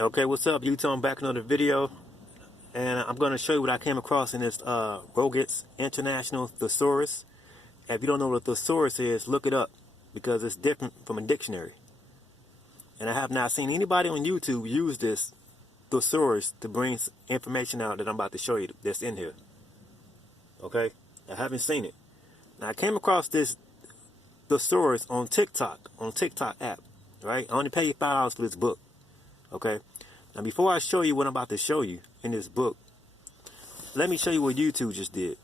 Okay, what's up, YouTube? I'm back in another video, and I'm going to show you what I came across in this Roget International Thesaurus. If you don't know what a thesaurus is, look it up, because it's different from a dictionary. And I have not seen anybody on YouTube use this thesaurus to bring information out that I'm about to show you that's in here. Okay? I haven't seen it. Now, I came across this thesaurus on TikTok app, right? I only paid $5 for this book. Okay, now before I show you what I'm about to show you in this book, let me show you what YouTube just did.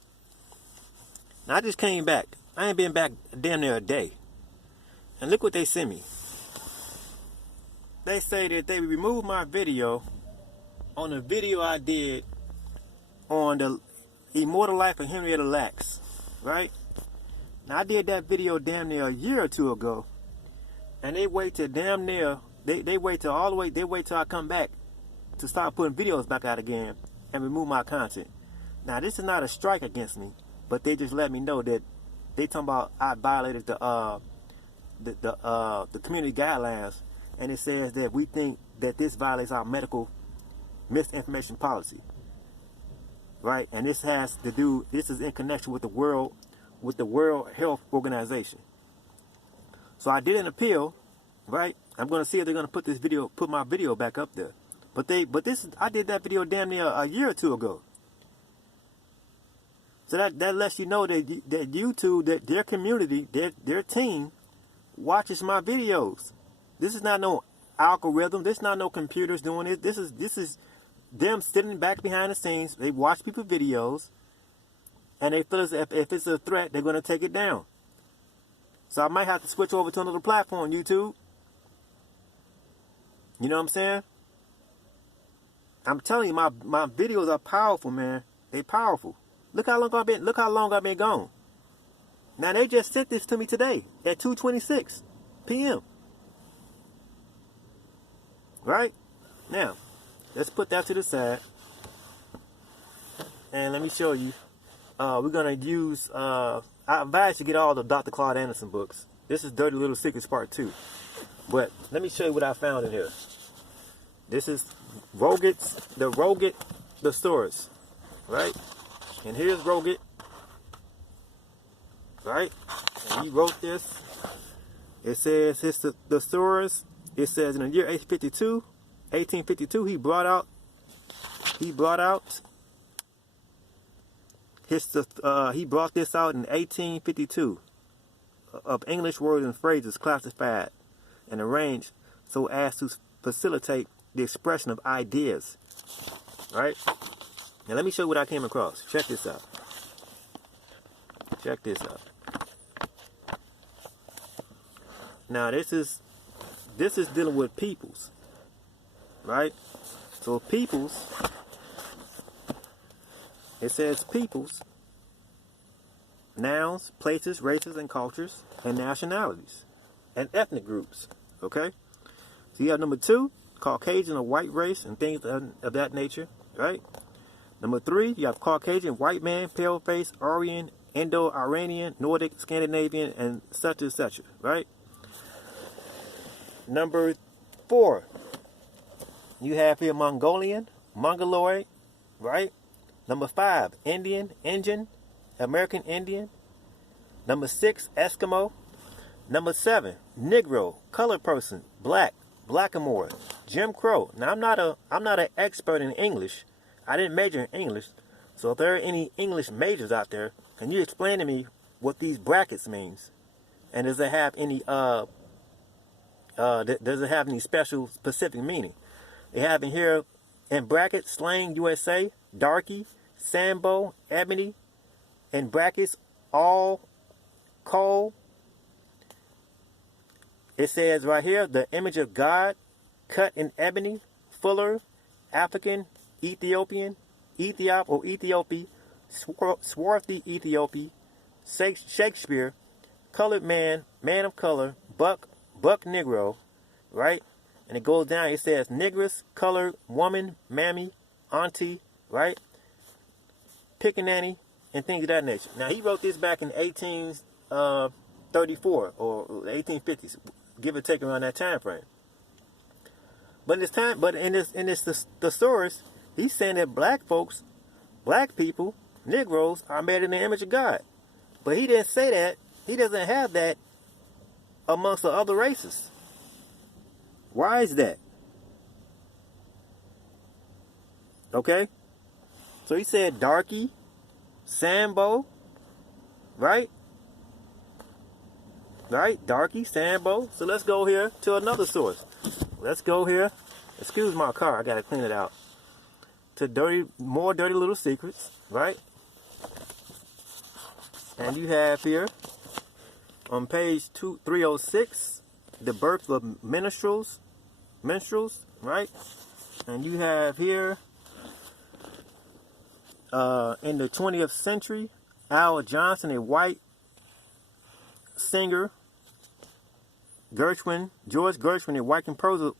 Now I just came back. I ain't been back damn near a day. And look what they sent me. They say that they removed my video on the video I did on the Immortal Life of Henrietta Lacks, right? Now I did that video damn near a year or two ago, and they wait till damn near They wait till I come back to start putting videos back out again and remove my content. Now this is not a strike against me, but they just let me know that they talking about I violated the community guidelines, and it says that we think that this violates our medical misinformation policy, right? And this is in connection with the World Health Organization. So I did an appeal, right? I'm gonna see if they're gonna put my video back up there. I did that video damn near a year or two ago. So that lets you know that YouTube, that their community, their team watches my videos. This is not no algorithm. This is not no computers doing it. This is them sitting back behind the scenes. They watch people's videos, and they feel as if it's a threat, they're gonna take it down. So I might have to switch over to another platform, YouTube. You know what I'm saying? I'm telling you, my videos are powerful, man. They powerful. Look how long I've been gone. Now they just sent this to me today at 2:26 p.m. Right? Now, let's put that to the side. And let me show you. We're gonna use I advise you get all the Dr. Claude Anderson books. This is Dirty Little Secrets Part 2. But let me show you what I found in here. This is the Roget Thesaurus, right? And here's Roget, right? And he wrote this. It says his thesaurus. It says in the year 1852, he brought out this out in 1852 of English words and phrases classified and arranged so as to facilitate the expression of ideas. Right? Now let me show you what I came across. Check this out. Check this out. Now this is dealing with peoples. Right? So peoples, it says peoples, nouns, places, races, and cultures, and nationalities, and ethnic groups. Okay? So you have number 2, Caucasian or white race, and things of that nature. Right? Number 3, you have Caucasian, white man, pale face, Aryan, Indo-Iranian, Nordic, Scandinavian, and such and such. Right? Number 4, you have here Mongolian, Mongoloid. Right? Number 5, Indian, American Indian. Number 6, Eskimo. Number 7, Negro, colored person, black, blackamoor, Jim Crow. Now I'm not an expert in English. I didn't major in English. So if there are any English majors out there, can you explain to me what these brackets means? And does it have any special specific meaning? They have in here in brackets slang USA, darky, Sambo, ebony, in brackets all coal. It says right here, the image of God cut in ebony, fuller, African, Ethiopian, Ethiop or Ethiopia, swarthy Ethiopia, Shakespeare, colored man, man of color, buck Negro, right? And it goes down, it says NEGROS, colored woman, mammy, auntie, right? Pickaninny, and things of that nature. Now he wrote this back in 1834 or 1850s, give or take around that time frame. But in this thesaurus, he's saying that black folks, black people, Negroes are made in the image of God. But he didn't say that. He doesn't have that amongst the other races. Why is that? Okay? So he said darky, Sambo, right? Right? Darky, Sambo. So let's go here to another source. Let's go here. Excuse my car. I got to clean it out. To more dirty little secrets, right? And you have here on page 306, the birth of minstrels, right? And you have here in the 20th century, Al Johnson, a white singer, George Gershwin, a white composer,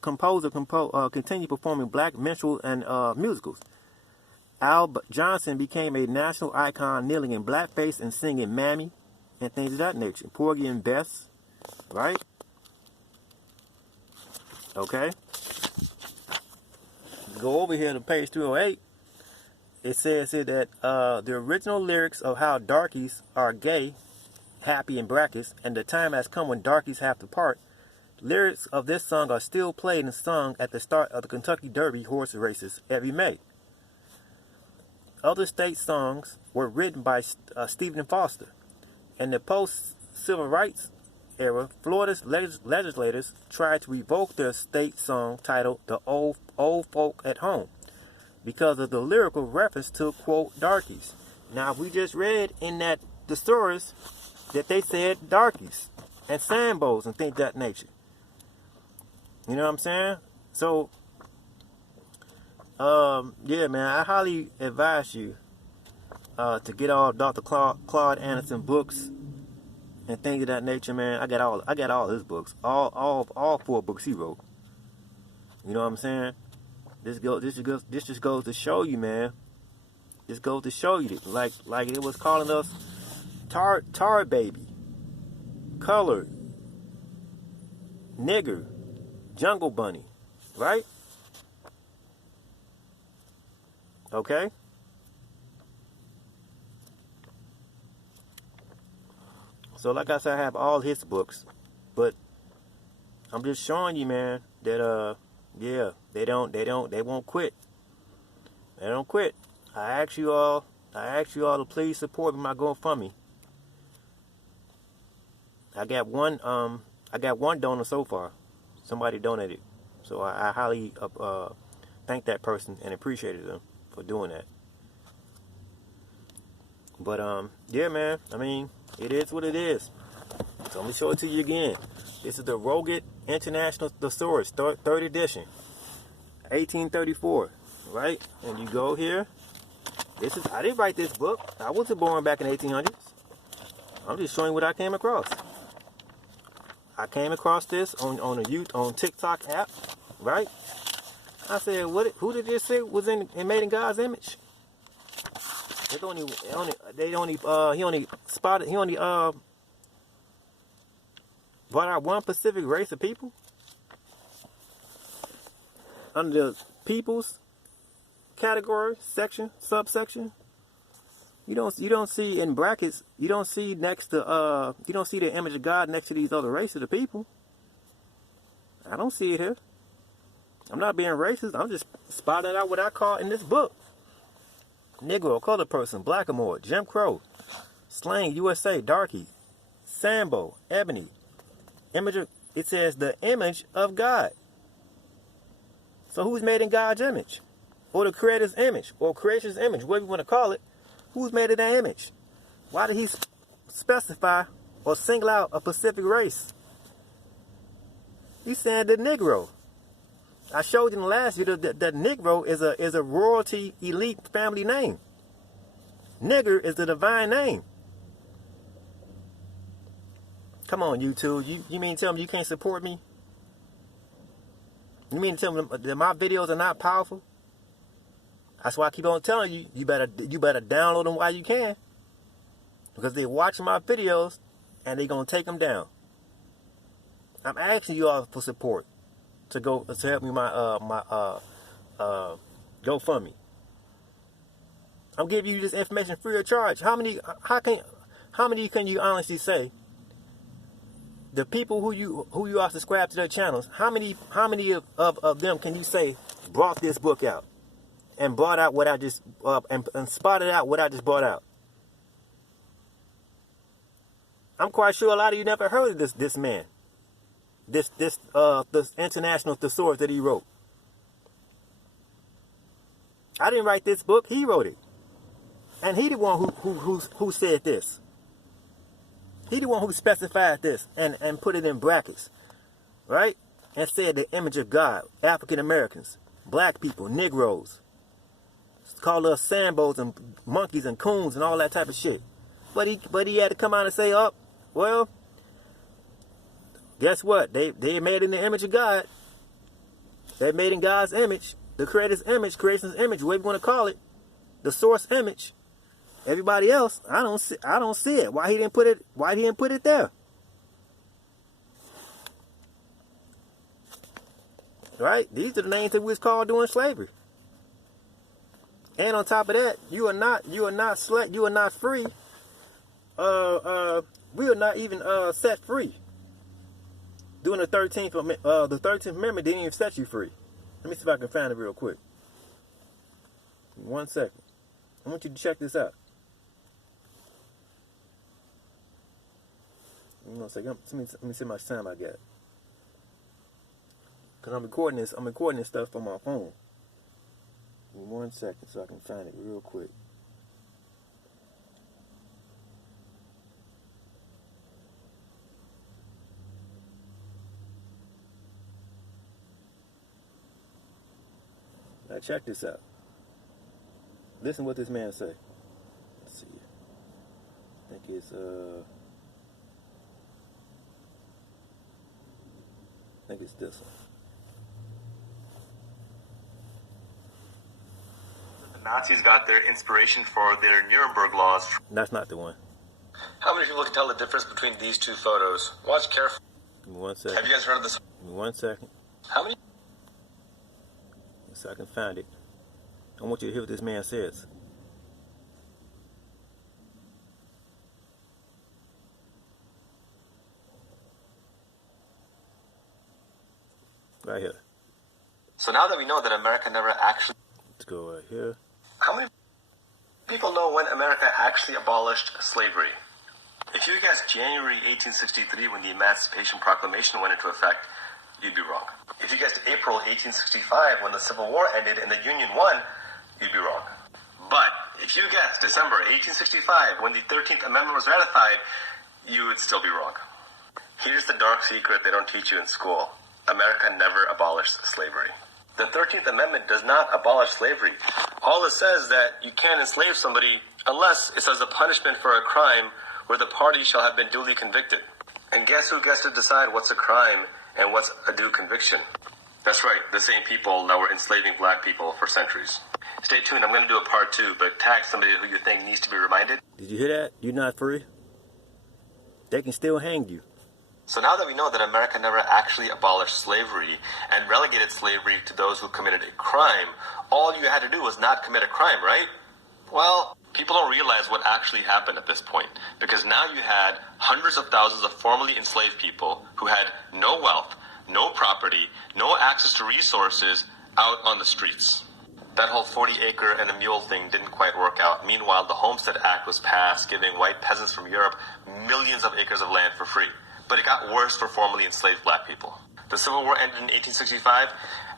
continued performing black minstrel and musicals. Al Johnson became a national icon, kneeling in blackface and singing Mammy and things of that nature. Porgy and Bess, right? Okay. Go over here to page 308. It says here that the original lyrics of how darkies are gay, happy, and brackets, and the time has come when darkies have to part. Lyrics of this song are still played and sung at the start of the Kentucky Derby horse races every May. Other state songs were written by Stephen Foster. In the post-civil rights era, Florida's legislators tried to revoke their state song titled "The Old Folk at Home" because of the lyrical reference to, quote, darkies. Now, we just read in that thesaurus that they said darkies and sambos and things of that nature. You know what I'm saying? So, yeah, man, I highly advise you to get all Dr. Claude Anderson books and things of that nature, man. I got all his books, all 4 books he wrote. You know what I'm saying? This just goes to show you, man. This goes to show you, like it was calling us tar baby, colored, nigger, jungle bunny, right? Okay. So like I said, I have all his books, but I'm just showing you, man, that yeah, they won't quit. They don't quit. I ask you all to please support me by GoFundMe. I got one donor so far. Somebody donated. So I highly thank that person and appreciated them for doing that. But yeah, man, I mean, it is what it is. So let me show it to you again. This is the Roget International Thesaurus, 3rd edition, 1834, right? And you go here. I didn't write this book. I wasn't born back in the 1800s. I'm just showing what I came across. I came across this on TikTok app, right? I said, who did this say was made in God's image? He only brought out one specific race of people under the peoples category, subsection. You don't see in brackets. You don't see next to you don't see the image of God next to these other races of people. I don't see it here. I'm not being racist. I'm just spotting out what I call in this book: Negro, colored person, blackamoor, Jim Crow, slang, USA, darky, Sambo, ebony, it says the image of God. So who's made in God's image? Or the Creator's image? Or creation's image? Whatever you want to call it. Who's made in that image? Why did he specify or single out a specific race? He's saying the Negro. I showed you in the last video that Negro is a royalty elite family name. Nigger is the divine name. Come on, YouTube. You mean to tell me you can't support me? You mean to tell me that my videos are not powerful? That's why I keep on telling you, you better download them while you can. Because they're watching my videos and they're going to take them down. I'm asking you all for support. to help me my GoFundMe. I'm giving you this information free of charge. How many can you honestly say the people who you are subscribed to their channels, how many of them can you say brought this book out and brought out what I just and spotted out what I just brought out? I'm quite sure a lot of you never heard of this man. This International Thesaurus that he wrote. I didn't write this book, he wrote it. And he the one who said this. He the one who specified this and put it in brackets, right? And said the image of God, African Americans, black people, Negroes. It's called us Sambos and monkeys and coons and all that type of shit. But he had to come out and say, oh, well, guess what? They made in the image of God. They made in God's image, the creator's image, creation's image, whatever you want to call it, the source image. Everybody else, I don't see it. Why he didn't put it there? Right? These are the names that we was called during slavery. And on top of that, you are not free. We are not even set free. During the 13th Amendment didn't even set you free. Let me see if I can find it real quick. 1 second. I want you to check this out. You know, let me see how much time I got. Cause I'm recording this stuff on my phone. Give me 1 second so I can find it real quick. Now check this out. Listen what this man say. Let's see. I think it's this one. The Nazis got their inspiration for their Nuremberg laws. That's not the one. How many people can tell the difference between these two photos? Watch carefully. Give me 1 second. Have you guys heard of this? Give me 1 second. How many? So I can find it. I want you to hear what this man says. Right here. So now that we know that America never actually... Let's go right here. How many people know when America actually abolished slavery? If you guessed January 1863 when the Emancipation Proclamation went into effect, you'd be wrong. If you guessed April 1865 when the Civil War ended and the Union won, you'd be wrong. But if you guessed December 1865 when the 13th Amendment was ratified, you would still be wrong. Here's the dark secret they don't teach you in school. America never abolished slavery. The 13th Amendment does not abolish slavery. All it says is that you can't enslave somebody unless it's as a punishment for a crime where the party shall have been duly convicted. And guess who gets to decide what's a crime and what's a due conviction? That's right, the same people that were enslaving black people for centuries. Stay tuned, I'm going to do a part 2, but tag somebody who you think needs to be reminded. Did you hear that? You're not free. They can still hang you. So now that we know that America never actually abolished slavery and relegated slavery to those who committed a crime, all you had to do was not commit a crime, right? Well, people don't realize what actually happened at this point, because now you had hundreds of thousands of formerly enslaved people who had no wealth, no property, no access to resources out on the streets. That whole 40-acre and a mule thing didn't quite work out. Meanwhile, the Homestead Act was passed, giving white peasants from Europe millions of acres of land for free. But it got worse for formerly enslaved black people. The Civil War ended in 1865.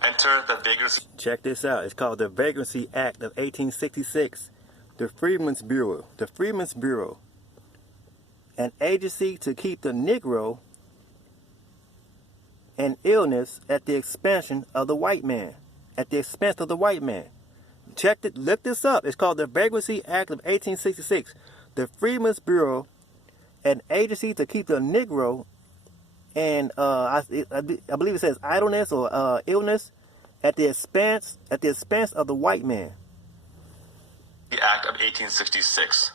Enter the Vagrancy. Check this out. It's called the Vagrancy Act of 1866. The Freedmen's Bureau. The Freedmen's Bureau. An agency to keep the Negro and illness at the expense of the white man. At the expense of the white man. Check it. Look this up. It's called the Vagrancy Act of 1866. The Freedmen's Bureau. An agency to keep the Negro and I believe it says idleness or illness at the expense of the white man. The Act of 1866.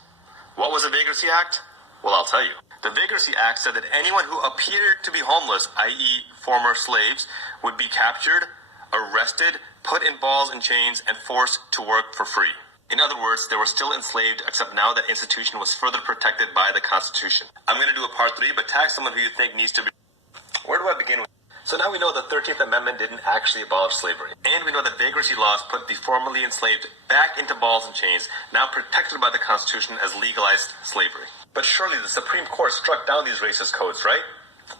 What was the Vagrancy Act? Well, I'll tell you. The Vagrancy Act said that anyone who appeared to be homeless, i.e. former slaves, would be captured, arrested, put in balls and chains, and forced to work for free. In other words, they were still enslaved, except now that institution was further protected by the Constitution. I'm going to do a part 3, but tag someone who you think needs to be... Where do I begin with? So now we know the 13th Amendment didn't actually abolish slavery. And we know that vagrancy laws put the formerly enslaved back into balls and chains, now protected by the Constitution as legalized slavery. But surely the Supreme Court struck down these racist codes, right?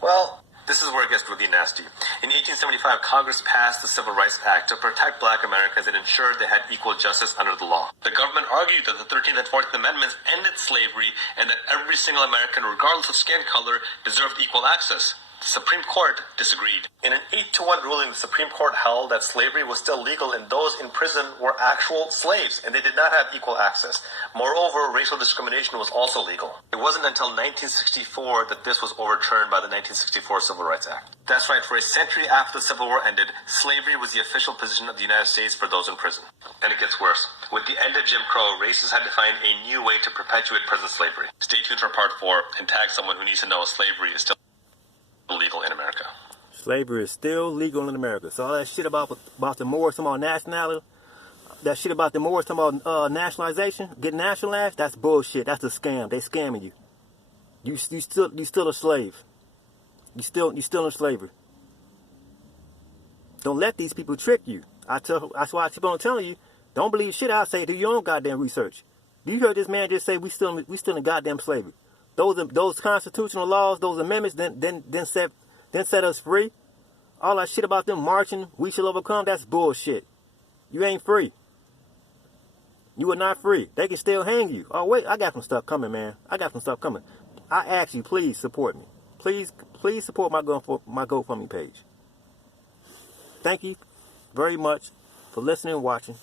Well, this is where it gets really nasty. In 1875, Congress passed the Civil Rights Act to protect black Americans and ensure they had equal justice under the law. The government argued that the 13th and 14th Amendments ended slavery and that every single American, regardless of skin color, deserved equal access. The Supreme Court disagreed. In an 8-1 ruling, the Supreme Court held that slavery was still legal and those in prison were actual slaves and they did not have equal access. Moreover, racial discrimination was also legal. It wasn't until 1964 that this was overturned by the 1964 Civil Rights Act. That's right, for a century after the Civil War ended, slavery was the official position of the United States for those in prison. And it gets worse. With the end of Jim Crow, racists had to find a new way to perpetuate prison slavery. Stay tuned for part 4 and tag someone who needs to know slavery is still illegal in America. Slavery is still legal in America. So all that shit about the Moors talking about nationality, that shit about the Moors talking about nationalization, getting nationalized, that's bullshit. That's a scam. They scamming you. You still a slave. You still in slavery. Don't let these people trick you. That's why I keep on telling you, don't believe shit I say. Do your own goddamn research. You heard this man just say we still in goddamn slavery. Those constitutional laws, those amendments, then set us free. All that shit about them marching, we shall overcome, that's bullshit. You ain't free. You are not free. They can still hang you. Oh wait, I got some stuff coming, man. I got some stuff coming. I ask you, please support me. Please support my GoFundMe page. Thank you very much for listening and watching.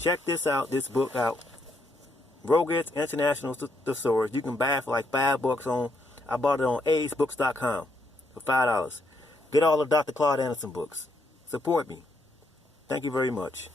Check this book out. Roget International Thesaurus. You can buy it for like $5 I bought it on aidesbooks.com for $5. Get all of Dr. Claude Anderson books. Support me. Thank you very much.